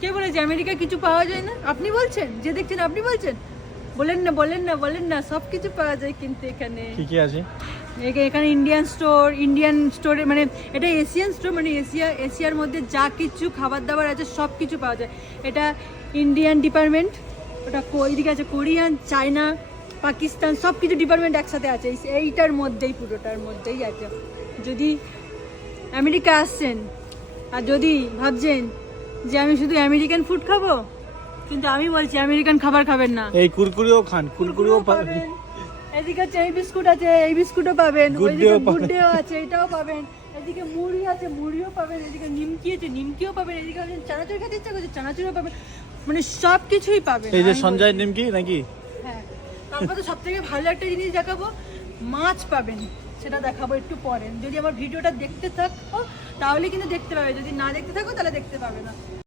কে বলেছে আমেরিকা কিছু পাওয়া যায় না? আপনি বলছেন, যে দেখছেন আপনি বলছেন। বলেন না সব কিছু পাওয়া যায় কিন্তু এখানে। কি কি আছে? এখানে ইন্ডিয়ান স্টোরে মানে এটা এশিয়ান স্টোর, মানে এশিয়ার মধ্যে যা কিছু খাবার দাবার আছে সব কিছু পাওয়া যায়। এটা ইন্ডিয়ান ডিপার্টমেন্ট, ওটা ওইদিকে আছে কোরিয়ান, চায়না, পাকিস্তান, সব কিছু ডিপার্টমেন্ট একসাথে আছে এইটার মধ্যেই, পুরোটার মধ্যেই আছে। যদি আমেরিকা আসছেন আর যদি ভাবছেন যে আমি শুধু আমেরিকান ফুড খাবো, কিন্তু আমি বলছি আমেরিকান খাবার খাবেন না। এই কুরকুরিও খান, কুরকুরিও পাবেন। এদিকে হচ্ছে এই বিস্কুট আছে, এই বিস্কুটও পাবেন। ওইদিকে গুড ডেও আছে, এটাও পাবেন। এদিকে মুড়ি আছে, মুড়িও পাবেন। এদিকে নিমকি আছে, নিমকিও পাবেন। এদিকে চানাচুর খেতে ইচ্ছা করছে, চানাচুরও পাবেন। মানে সব কিছুই পাবেন। এই যে সঞ্জয় নিমকি নাকি? হ্যাঁ, তারপর তো সব থেকে ভালো একটা জিনিস দেখাবো, মাছ পাবেন। সেটা দেখাবো একটু পরে। যদি আমার ভিডিওটা দেখতে থাকো তাহলে কিন্তু দেখতে পাবে, যদি না দেখতে থাকো তাহলে দেখতে পাবে না।